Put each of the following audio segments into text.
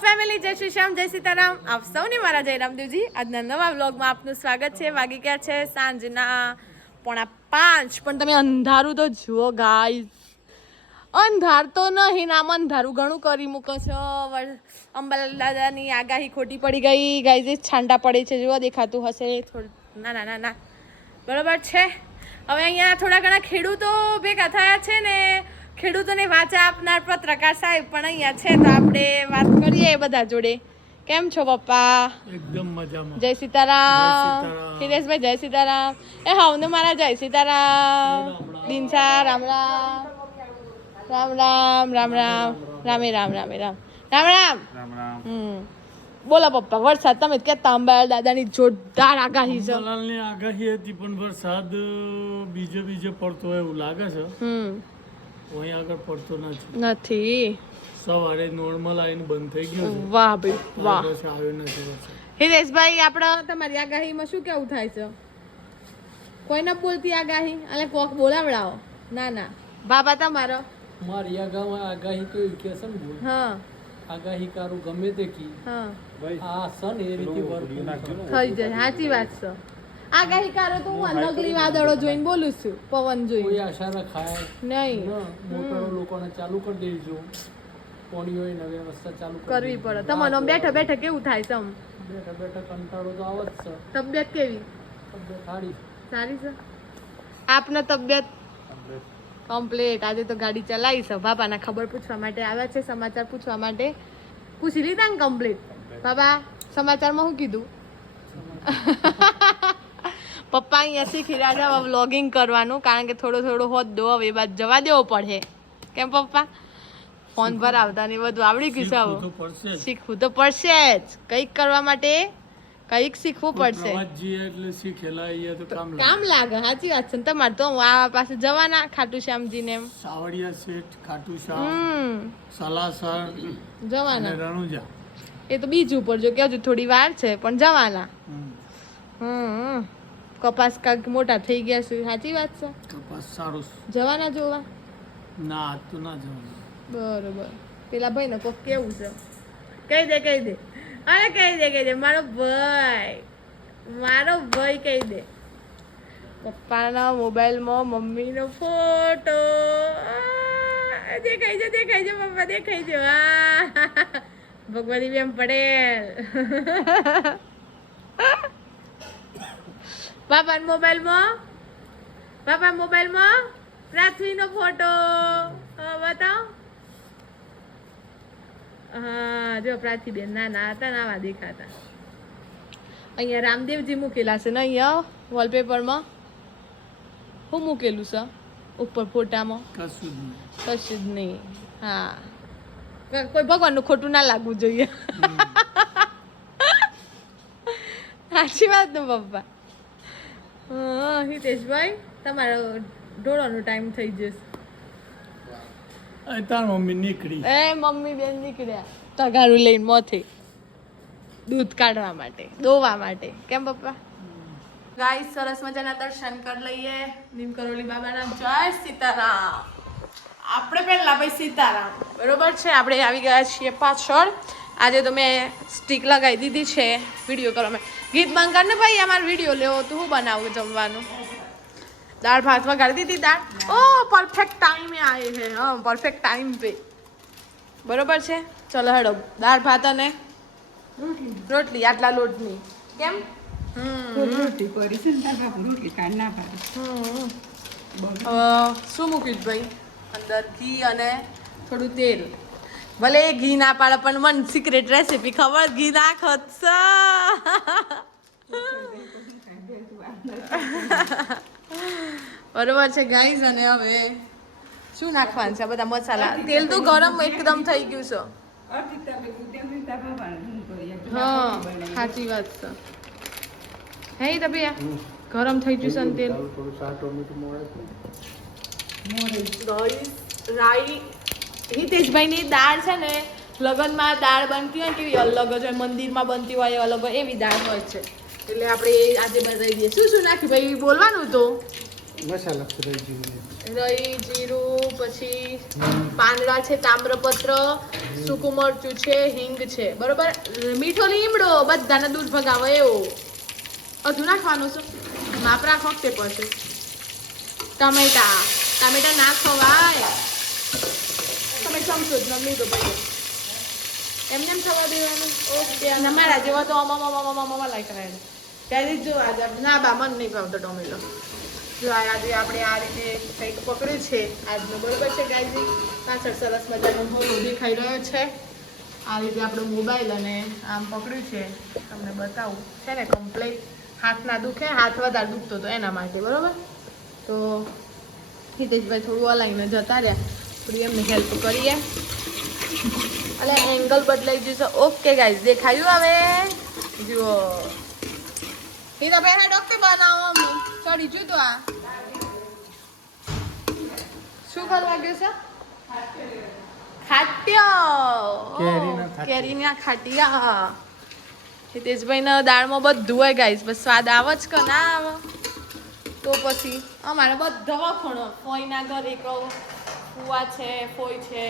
Family, જય શ્રી શ્યામ, જય સીતારામ. આપ સૌને મારા જય રામદેવજી. આજના નવા વ્લોગમાં આપનું સ્વાગત છે. વાગી ગયા છે સાંજના 4:45. પણ તમે અંધારું તો જુઓ ગાઈઝ. અંધાર તો નહીં, નામ અંધારું ઘણું કરી મૂકો છો. અંબાલાલ દાદાની આગાહી ખોટી પડી ગઈ ગાઈઝ. છાંટા પડે છે, જુઓ દેખાતું હશે થોડું. ના ના ના ના, બરોબર છે. હવે અહીંયા થોડા ઘણા ખેડૂતો ભેગા થયા છે ને, ખેડૂતોને વાચા આપનાર પત્રકાર સાહેબ પણ અહીંયા છે, તો આપણે વાત કરીએ બધા જોડે. કેમ છો પપ્પા? એકદમ મજામાં. જય સીતારામ. ખિલેશભાઈ જય સીતારામ. એ હવને મારા જય સીતારામ. દિનસા રામ રામ રામ રામ રામ રામ રામે રામ રામે રામ રામ રામ રામ રામ. બોલો પપ્પા, વરસાદ તમે કહેતા અંબાલાલ દાદાની જોરદાર આગાહી છે. અંબાલાલની આગાહી હતી પણ વરસાદ બીજે પડતો હોય એવું લાગે છે. અહીં આગળ પડતો નથી. સવારે નોર્મલ આવીને બંધ થઈ ગયો છે. વાહ ભાઈ વાહ. પછી આવ્યો નથી વરસાદ. હિરેશભાઈ, આપણે તમારી આગાહીમાં શું કેવું થાય છે? કોઈ ન બોલતી આગાહી અને કોક બોલાવડાવો. ના ના બાબા તમારો. મારી આગાહી તો એવું કે છે ને, હા આગાહીકારો ગમે તે કી હા આ સન એ રીતે વર્ક થઈ જાય. સાચી વાત છે. આગાહીકારો તો હું નકલી વાદળો જોઈને બોલું છું, પવન કોઈ જોઈને. આશા રખાય નહીં મોટરો લોકોને ચાલુ કરી દેજો, પાણીઓની વ્યવસ્થા ચાલુ કરવી પડે. તમને બેઠા બેઠા કેવું થાય છે? બેઠા બેઠા કંટાળો તો આવે જ છે. તબિયત કેવી? તબિયત સારી સારી છે. આપને તબિયત કમ્પ્લીટ. આજે તો ગાડી ચલાવી છે. બાબાના ખબર પૂછવા માટે આવ્યા છે, સમાચાર પૂછવા માટે. પૂછી લીધા ને કમ્પ્લીટ? બાબા, સમાચારમાં શું કીધું? પપ્પા અહીંયા શીખી રહ્યા છે વ્લોગિંગ કરવાનું, કારણ કે થોડો થોડો હોત દો હવે એ બાદ જવા દેવો પડે. કેમ પપ્પા? ફોન પર આવતા ને બધું આવડી ગયું છે. હવે શીખવું તો પડશે જ. કંઈક કરવા માટે કંઈક શીખવું પડશે. એટલે શીખેલા અહીંયા તો કામ લાગે. સાચી વાત છે. તમારે તો આ પાસે જવાના ખાટુ શ્યામજી ને એમ સાવડિયા શેઠ, ખાટુ શ્યામ, સલાસર જવાના. અને રણુજા. એ તો બીજ ઉપર જો કે હજુ થોડી વાર છે, પણ જવાના. કપાસ કાંક મોટા થઈ ગયા છે. સાચી વાત છે. કપાસ સારું જવાના જોવા? ના, આજ તો ના જવાનું. બરોબર. પેલા ભાઈ ને કોક કેવું છે? કહી દે કહી દે. અરે કહી દે મારો ભાઈ કહી દે. પપ્પાના મોબાઈલમાં મમ્મીનો ફોટો દેખાય છે પપ્પા, દેખાય છે. વાહ, ભગવતી બેન પટેલ. બાપા મોબાઈલમાં પૃથ્વીનો ફોટો બતાવો. હા જો પ્રાચીબેન નાના હતા ને આવા દેખાતા. અહીંયા રામદેવજી મૂકેલા છે ને અહીંયા વોલપેપરમાં. શું મૂકેલું છે ઉપર ફોટામાં? કશું જ નહીં. હા, કોઈ ભગવાનનું ખોટું ના લાગવું જોઈએ. સાચી વાત ને પપ્પા? હિતેશભાઈ, તમારો ઢોળાનો ટાઈમ થઈ જશે. તાર મમ્મી નીકળી. મમ્મી બેન નીકળ્યા તગારું લઈને મોથી દૂધ કાઢવા માટે, દોવા માટે. કેમ પપ્પા? ગાઈસ, સરસ મજાના દર્શન કરી લઈએ નીમ કરોલી બાબાના. જય સીતારામ. આપણે પહેલા ભાઈ સીતારામ, બરોબર છે. આપણે આવી ગયા છીએ પાછળ. આજે તો મેં સ્ટીક લગાવી દીધી છે વિડીયો કરવા માટે. ગીત બંધ કર ને ભાઈ, અમારે વિડીયો લેવો તો હું બનાવું જમવાનું. दाल भात वगाड़ी दी दाल. ओ परफेक्ट टाइम में आए हैं. हाँ, परफेक्ट टाइम पे. बरोबर છે. ચલો હેડો, દાળ ભાત અને રોટલી. આટલા લોટની કેમ? રોટલી કરી છે ને તાર બાપુ રોટલી કાઢ ના પાડે. શું મૂક્યું ભાઈ અંદર? ઘી અને થોડું તેલ. ભલે ઘી ના પાડે પણ મને સિક્રેટ રેસીપી ખબર. ઘી નાખત છે. બરોબર છે ગાઈઝ. અને હવે શું નાખવાનું છે? બધા મસાલા. તેલ તો ગરમ એકદમ થઈ ગયું છે. હા, સાચી વાત છે. હે તબિયા ગરમ થઈ ગયું છે ને તેલ. રાઈ હિતેશભાઈની દાળ છે ને, લગ્નમાં દાળ બનતી હોય કેવી અલગ જ હોય, મંદિરમાં બનતી હોય અલગ હોય, એવી દાળ હોય છે. એટલે આપણે આજે બનાવી દઈએ. શું નાખ્યું ભાઈ? બોલવાનું તો મસાલા રઈ, જીરું, પછી પાંદડા છે, તામ્રપત્ર, સૂકું મરચું છે, હિંગ છે, બરોબર. મીઠો લીમડો, બધાને દૂધ ભગાવો એવું. અધું નાખવાનું છે, માપ રાખો તે પછી. ટામેટા ના ખવાય, તમે ચમચો જ નમ લીધો ભાઈ, એમને એમ થવા દેવાનું. ઓકે, અને મારા જેવા તો અમા લાઈક રહ્યા ત્યારે જો આજે ના બા મન નહીં ભાવતો ટોમેટો. જો આજે આપણે આ રીતે કંઈક પકડ્યું છે આજનું, બરોબર છે ગાયજી. પાછળ સરસ મજાનો મોટો દેખાઈ રહ્યો છે. આ રીતે આપણો મોબાઈલ અને આમ પકડ્યું છે, તમને બતાવું છે ને કમ્પ્લીટ. હાથ ના દુખે, હાથ વધારે દુખતો હતો એના માટે, બરોબર. તો હિતેશભાઈ થોડું હલાવીને જતા રહ્યા, થોડી એમને હેલ્પ કરીએ. એટલે એંગલ બદલાઈ જશે. ઓકે ગાઈઝ, દેખાયું હવે? જુઓ હિતાભાઈ હા ડોક્ટર બનાવો અમને ચડી જુ તો આ શું કરવા ગયો છે? ખાટ્યો, કેરીના ખાટિયા. હિતેશભાઈના દાળમાં બધું હોય ગાઈઝ, બસ સ્વાદ આવે જ કે ના આવે તો પછી અમારે બધા વખણો. ફોઈના ઘર એક ફુવા છે, ફોઈ છે,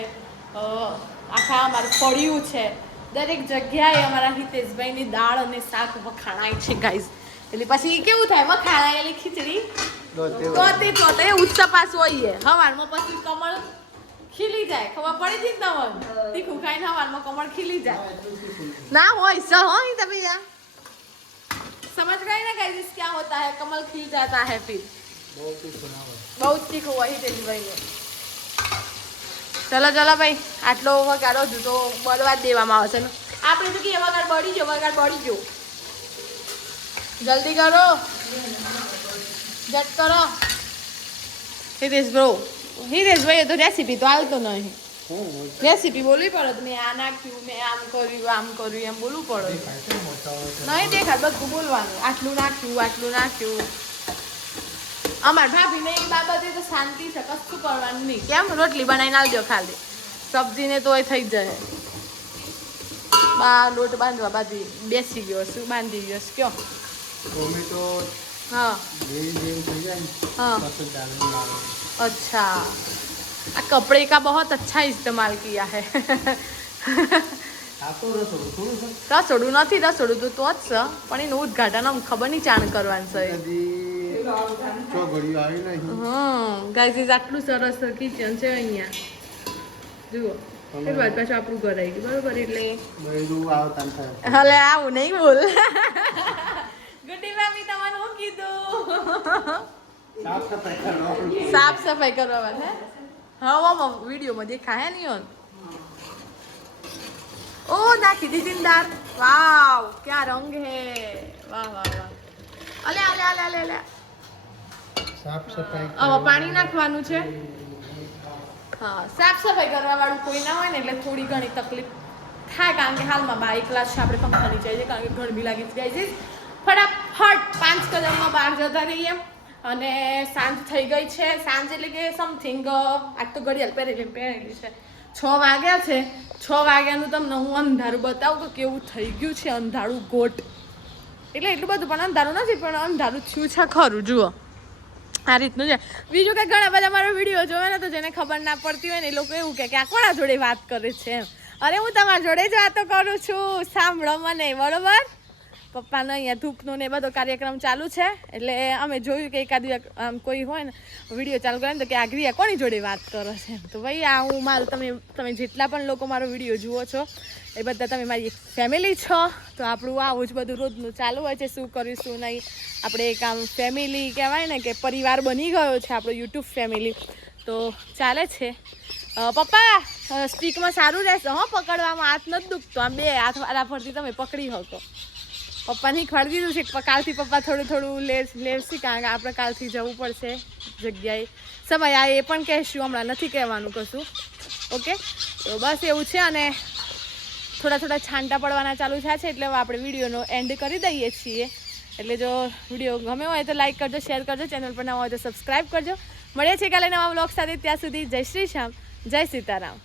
આખા અમારે ફળિયું છે, દરેક જગ્યાએ અમારા હિતેશભાઈની દાળ અને શાક વખાણાય છે ગાઈઝ. એટલે પછી કેવું થાય, વખાણાયેલી ખીચડી તો ઉત્સવ પાસ હોઈએ હવારમાં, પછી કમળ ખીલી જાય. ખબર પડી હતી ને તમને? તીખું ખાઈને હવારમાં કમળ ખીલી જાય ના હોય સર. હો તમે समझ गए ना गाइस क्या होता है, कमल खिल जाता है फिर. बहुत तीखું હોય હિતેશભાઈ ને. ચલો ભાઈ, આટલો વગાડો હજુ તો બળવા જ દેવામાં આવશે ને. આપણે તો કે વગાડ બળી ગયો. જલ્દી કરો, જટ કરો. હિતેશભાઈ તો રેસીપી તો હાલતો નહીં. રેસીપી બોલવી પડે, મેં આ નાખ્યું, મેં આમ કર્યું એમ બોલવું પડે. નહીં દેખાય, બધું બોલવાનું. આટલું નાખ્યું. અમાર ભાભી ને એ બાબતે તો શાંતિ છે, કશું કરવાનું નહીં. કેમ? રોટલી બનાવીને આવજો ખાલી, સબ્જીને તો એ થઈ જાય. બા લોટ બાંધવા બેસી ગયો, શું બાંધી ગયો કયો? हाँ अच्छा, कपड़े का बहुत अच्छा इस्तेमाल किया है. રસોડું નથી, રસોડું તો જ છે પણ એનું ઉદઘાટન આમ ખબર નહીં ચાણ કરવાનું છે. ગાઈઝ આટલું સરસ કિચન છે અહીંયા જુઓ. પાછું આપણું ઘર આવી ગયું, બરોબર. એટલે હલે આવું નહીં બોલ. ગુડી ભાભી તમારે શું કીધું? સાફ સફાઈ કરવા હે? હા વિડીયોમાં દેખા હે નહીં? ઓ નાખી દીધી દાળ. વાવ ક્યાં રંગ હે, વાહ. અલે સાફ સફાઈ હવે પાણી નાખવાનું છે. હા, સાફ સફાઈ કરવા વાળું કોઈ ના હોય ને એટલે થોડી ઘણી તકલીફ થાય, કારણ કે હાલમાં બા એકલા છે, આપણે પંખાની चाहिए કારણ કે ગરમી લાગી જાય છે. ફટાફટ 5 કદમમાં બહાર જતા રહીએ. અને સાંજ થઈ ગઈ છે. સાંજ એટલે કે સમથિંગ આજ તો ઘડિયાળ પહેરેલી છે, 6 વાગ્યા છે. 6 વાગ્યાનું તમને હું અંધારું બતાવું તો કેવું થઈ ગયું છે. અંધારું ગોટ એટલે એટલું બધું પણ અંધારું નથી, પણ અંધારું થયું છે ખરું. જુઓ આ રીતનું છે. બીજું કે ઘણા બધા મારો વિડીયો જોવે ને તો જેને ખબર ના પડતી હોય ને એ લોકો એવું કે આ કોના જોડે વાત કરે છે એમ. અરે હું તમારા જોડે જ વાતો કરું છું, સાંભળો મને, બરોબર. પપ્પાનો અહીંયા ધૂપનો ને બધો કાર્યક્રમ ચાલુ છે એટલે અમે જોયું કે એકાદ આમ કોઈ હોય ને વિડીયો ચાલુ કરે ને તો કે આ ગ્રિયા કોની જોડે વાત કરે છે. તો ભાઈ આ હું તમે જેટલા પણ લોકો મારો વિડીયો જુઓ છો એ બધા તમે મારી એક ફેમિલી છો. તો આપણું આવું જ બધું રોજનું ચાલુ હોય છે, શું કરીશું નહીં. આપણે એક આમ ફેમિલી કહેવાય ને કે પરિવાર બની ગયો છે આપણો યુટ્યુબ ફેમિલી, તો ચાલે છે. પપ્પા સ્ટીકમાં સારું રહેશે હો પકડવામાં, હાથ નથી દુખતો. આમ 2 હાથ વાળા ફરતી તમે પકડી શકો. પપ્પાને ખીખવાડી દીધું છે. કાલથી પપ્પા થોડું લેવસી, કારણ કે આપણે કાલથી જવું પડશે જગ્યાએ. સમય આ એ પણ કહેશું, હમણાં નથી કહેવાનું કશું. ઓકે, તો બસ એવું છે. અને થોડા છાંટા પડવાના ચાલુ થયા છે એટલે આપણે વિડીયોનો એન્ડ કરી દઈએ છીએ. એટલે જો વિડીયો ગમે હોય તો લાઈક કરજો, શેર કરજો, ચેનલ પર નવા હોય તો સબસ્ક્રાઈબ કરજો. મળીએ છીએ કાલે નવા વ્લોગ સાથે. ત્યાં સુધી જય શ્રી શ્યામ, જય સીતારામ.